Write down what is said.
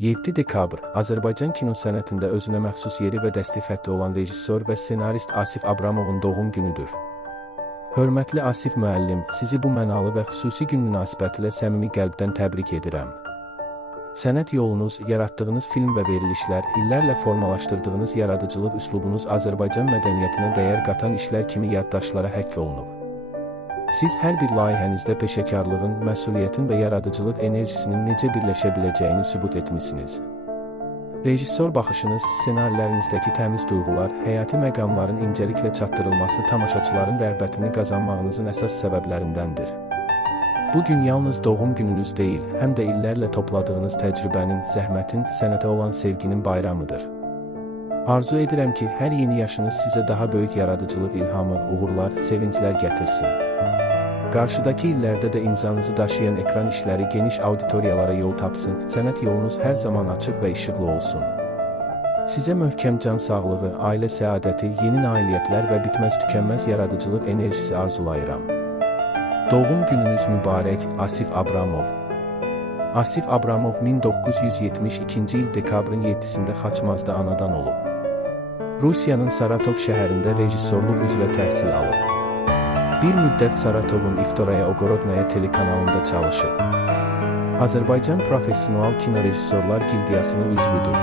7 dekabr Azərbaycan kino sənətində özünə məxsus yeri və dəsti xətti olan rejissor və ssenarist Asif Abramovun doğum günüdür. Hörmətli Asif müəllim, sizi bu mənalı və xüsusi gün münasibətilə səmimi qəlbdən təbrik edirəm. Sənət yolunuz, yaratdığınız film və verilişlər, illərlə formalaşdırdığınız yaradıcılıq üslubunuz Azərbaycan mədəniyyətinə dəyər qatan işlər kimi yaddaşlara həkk olunub. Siz hər bir layihənizdə peşəkarlığın, məsuliyyətin və yaradıcılıq enerjisinin necə birləşə biləcəyini sübut etmisiniz. Rejissor baxışınız, ssenarilərinizdəki təmiz duyğular, həyati məqamların incəliklə çatdırılması tamaşaçıların rəğbətini qazanmağınızın əsas səbəblərindəndir. Bu gün yalnız doğum gününüz deyil, həm də illərlə topladığınız təcrübənin, zəhmətin, sənətə olan sevginin bayramıdır. Arzu edirəm ki, hər yeni yaşınız sizə daha böyük yaradıcılıq ilhamı, uğurlar, sevinclər gətirsin. Qarşıdakı illərdə də imzanızı daşıyan ekran işləri geniş auditoriyalara yol tapsın, sənət yolunuz hər zaman açıq və işıqlı olsun. Sizə möhkəm can sağlığı, ailə səadəti, yeni nailiyyətlər və bitməz-tükənməz yaradıcılıq enerjisi arzulayıram. Doğum gününüz mübarək, Asif Abramov. Asif Abramov 1972-ci il dekabrın 7-sində Xaçmazda anadan olub. Rusiyanın Saratov şəhərində rejissorluq üzrə təhsil alıb. Bir müddət Saratovun İftoraya Ogorodnaya telekanalında çalışıb. Azərbaycan Professional Kino Rejissorlar Gildiyasının üzvüdür.